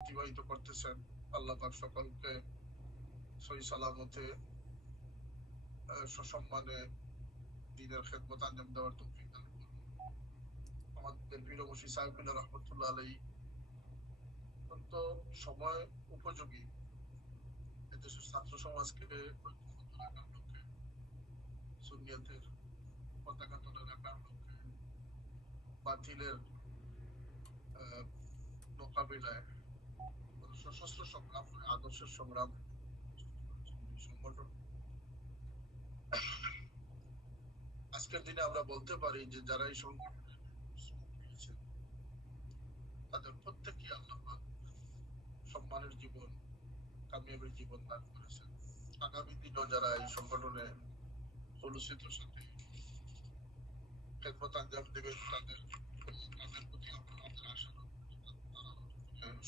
অতিবাহিত করতেছেন। আল্লাহ পাক সকলকে সহি সালামতে সসম্মানে দিনের খেদমত আঞ্জাম দেওয়ার তৌফিক দান করুন। আমাদের প্রিয় মুফতি সাহেবুল্লাহ রহমতুল্লাহ আলাইহি অত্যন্ত সময় উপযোগী এদেশের ছাত্র সমাজকে ঐক্যবদ্ধ রাখার লক্ষ্যে, সুন্নিয়তের পতাকা তুলে রাখার লক্ষ্যে, বাতিলের মোকাবিলায় সশস্ত্র সংগ্রাম, আদর্শের সংগ্রাম সংগঠন। আজকের দিনে আমরা বলতে পারি যে যারা এই সংগঠনে তাদের প্রত্যেকই আল্লাহ পাক সম্মানের জীবন, কামিয়াবের জীবন দান করেছেন। আগামী দিনেও যারা এই সংগঠনে খলুসিয়তের সাথে খেদমত আঞ্জাম দেবে, তাদের প্রতি আমাদের আশা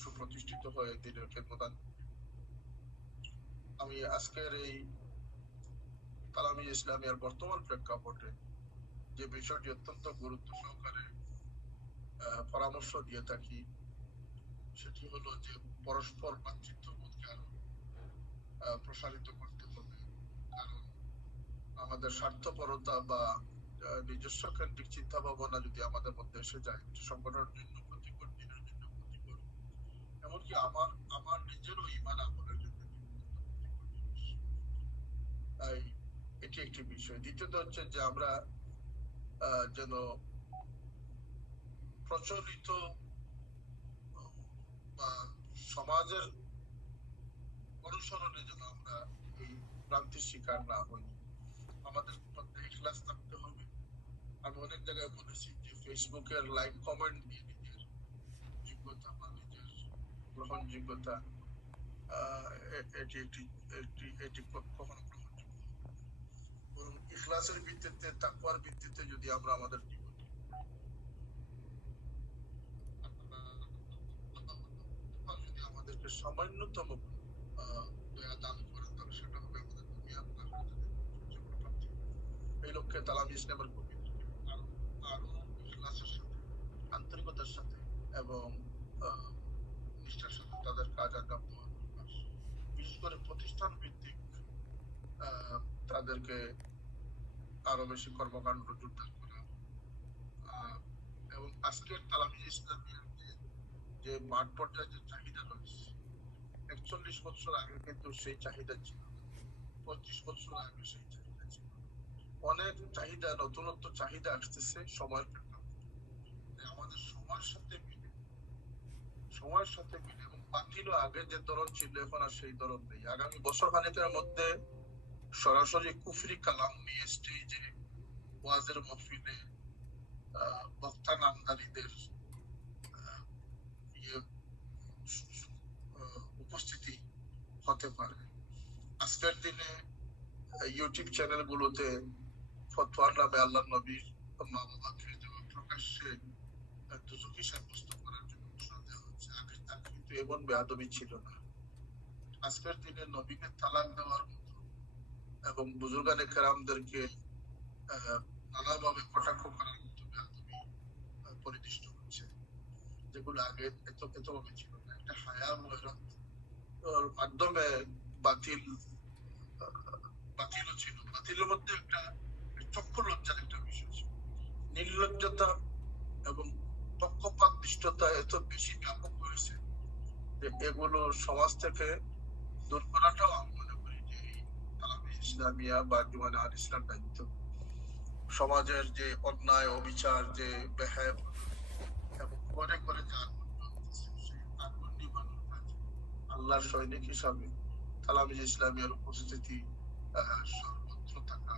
সুপ্রতিষ্ঠিত হয়ে দিনের খেদমত। আমি আজকের এই কালামি ইসলামিয়ার বর্তমান প্রেক্ষাপটে যে বিষয়টি অত্যন্ত গুরুত্ব সহকারে পরামর্শ দিয়ে থাকি সেটি হলো যে পরস্পর ভ্রাতৃত্ববোধকে আরো প্রসারিত করতে হবে। কারণ আমাদের স্বার্থপরতা বা নিজস্ব কেন্দ্রিক চিন্তা ভাবনা যদি আমাদের মধ্যে এসে যায়, সংগঠনের জন্য ক্ষতিকর, দিনের জন্য ক্ষতিকর, এমনকি আমার নিজেরও ঈমান আমলের জন্য এটি একটি বিষয়। দ্বিতীয়ত হচ্ছে যে আমরা যেন প্রচলিত বা সমাজের অনুসরণে যেন আমরা এই ভ্রান্তির শিকার না হই। আমাদের মধ্যে ইখলাস থাকতে হবে। আমি অনেক জায়গায় বলেছি যে ফেসবুকের লাইক কমেন্ট দিয়ে নিজের যোগ্যতা বা নিজের গ্রহণযোগ্যতা এটি কখনো গ্রহণযোগ্য। বরং ইখলাসের ভিত্তিতে, তাকওয়ার ভিত্তিতে যদি আমরা আমাদের যদি আমাদেরকে সামান্যতম দান করেন, তাহলে সেটা হবে আমাদের দুনিয়া প্রাপ্তি। এই লক্ষ্যে তালামি ইসলামের আরো ইখলাসের সাথে, আন্তরিকতার সাথে এবং নিষ্ঠার সাথে তাদের কাজ আঞ্জাম দেওয়া দরকার। বিশেষ করে প্রতিষ্ঠান ভিত্তিক তাদেরকে আরো বেশি কর্মকাণ্ড জোরদার করা। এবং আজকের তালামি ইসলামিয়ার যে মাঠ পর্যায়ে যে চাহিদা রয়েছে, 41 বছর আগে কিন্তু সেই চাহিদা ছিল, 25 বছর আগে সেই চাহিদা ছিল। অনেক চাহিদা, নতুনত্ব চাহিদা আসতেছে সময়ের প্রেক্ষাপটে। আমাদের সময়ের সাথে মিলে এবং বাতিলও আগে যে ধরন ছিল এখন আর সেই ধরন নেই। আগামী বছর খানেকের মধ্যে সরাসরি কুফরি কালাম নিয়ে স্টেজে ওয়াজের মহফিলে বক্তা নামদারিদের উপস্থিতি হতে পারে। আজকের দিনে ইউটিউব চ্যানেল গুলোতে ফতোয়ার নামে আল্লাহ নবীর মা বাবাকে প্রকাশ্যে দুজকি সাব্যস্ত করার জন্য ঘোষণা দেওয়া হচ্ছে। আগে তার কিন্তু এমন বেয়াদবি ছিল না। আজকের দিনে নবীকে তালাক দেওয়ার মতো এবং বুজুর্গানে কেরামদেরকে নানাভাবে কটাক্ষ করার মতো বেয়াদবি পরিদৃষ্ট হচ্ছে, যেগুলো আগে এতভাবে ছিল না। একটা হায়া মাধ্যমে বাতিলও ছিল। বাতিলের মধ্যে একটা চক্ষু লজ্জার একটা বিষয় ছিল। নির্লজ্জতা এবং পক্ষপাত দৃষ্টতা এত বেশি ব্যাপক হয়েছে যে এগুলো সমাজ থেকে দূর করাটাও আমি মনে করি যে তালামি ইসলামিয়া বা জুমানে আল ইসলাম দায়িত্ব। সমাজের যে অন্যায়, অবিচার, যে বেহায়া এবং করে করে যে আল্লাহর সৈনিক হিসাবে তালামি ইসলামিয়ার উপস্থিতি সর্বত্র থাকা